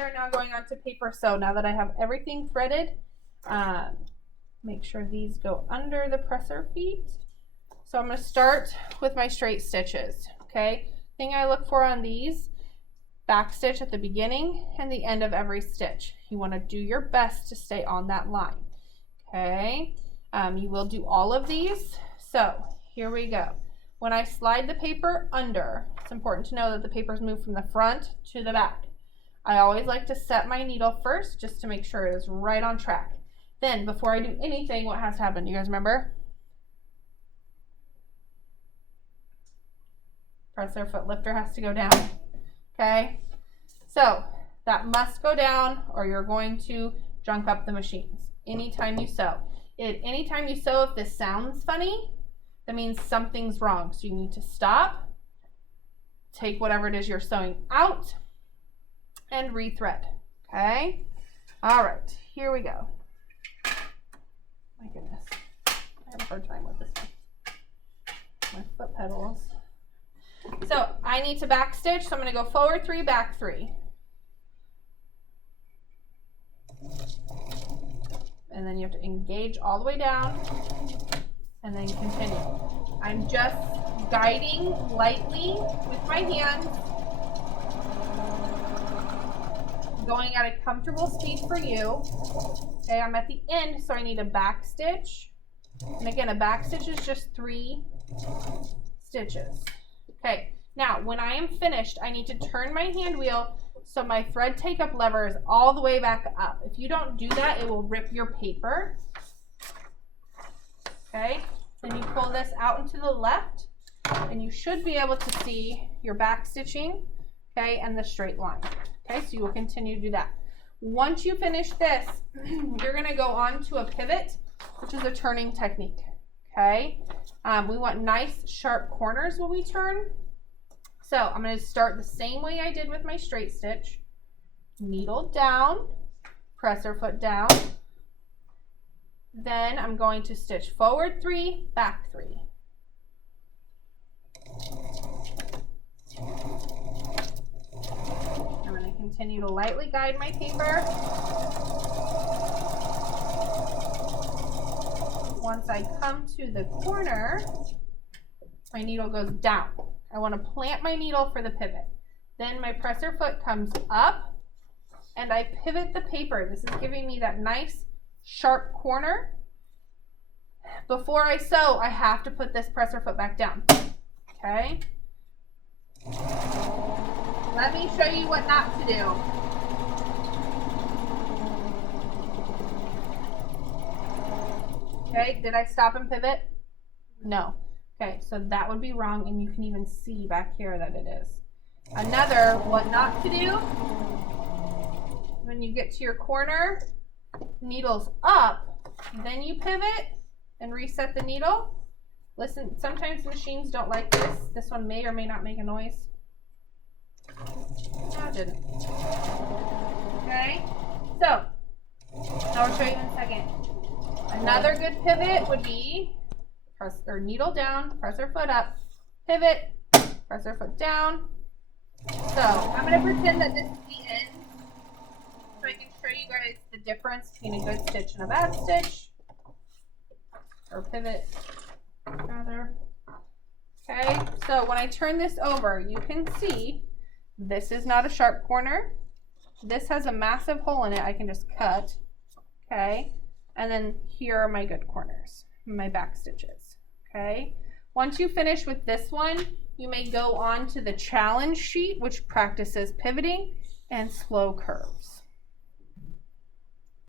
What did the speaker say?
are now going on to paper sew. Now that I have everything threaded, make sure these go under the presser feet. So I'm going to start with my straight stitches. Okay, thing I look for on these, back stitch at the beginning and the end of every stitch. You want to do your best to stay on that line. Okay, you will do all of these. So here we go. When I slide the paper under, it's important to know that the papers move from the front to the back. I always like to set my needle first just to make sure it is right on track. Then before I do anything, what has to happen? Do you guys remember? Presser foot lifter has to go down. Okay, so that must go down or you're going to junk up the machines anytime you sew. Anytime you sew, if this sounds funny, that means something's wrong. So you need to stop, take whatever it is you're sewing out, and rethread. Okay? All right, here we go. My goodness, I have a hard time with this one. My foot pedals. So I need to back stitch, so I'm going to go forward 3, back 3. And then you have to engage all the way down and then continue. I'm just guiding lightly with my hands, going at a comfortable speed for you. Okay, I'm at the end, so I need a back stitch. And again, a back stitch is just 3 stitches. Okay, now when I am finished, I need to turn my hand wheel so my thread take-up lever is all the way back up. If you don't do that, it will rip your paper. Okay, then you pull this out into the left, and you should be able to see your back stitching, okay, and the straight line. Okay, so you will continue to do that. Once you finish this, you're going to go on to a pivot, which is a turning technique. Okay, we want nice sharp corners when we turn. So I'm going to start the same way I did with my straight stitch. Needle down, presser foot down. Then I'm going to stitch forward 3, back 3. I'm going to continue to lightly guide my paper. Once I come to the corner, my needle goes down. I want to plant my needle for the pivot. Then my presser foot comes up and I pivot the paper. This is giving me that nice sharp corner. Before I sew, I have to put this presser foot back down. Okay? Let me show you what not to do. Okay, did I stop and pivot? No. Okay, so that would be wrong, and you can even see back here that it is. Another what not to do, when you get to your corner, needle's up, then you pivot and reset the needle. Listen, sometimes machines don't like this. This one may or may not make a noise. No, it didn't. Okay, so I'll show you in a second. Another good pivot would be needle down, presser foot up, pivot, presser foot down. So I'm going to pretend that this is the end so I can show you guys the difference between a good stitch and a bad stitch, or pivot rather. Okay, so when I turn this over, you can see this is not a sharp corner. This has a massive hole in it I can just cut. Okay, and then here are my good corners, my back stitches. Okay, once you finish with this one, you may go on to the challenge sheet, which practices pivoting and slow curves.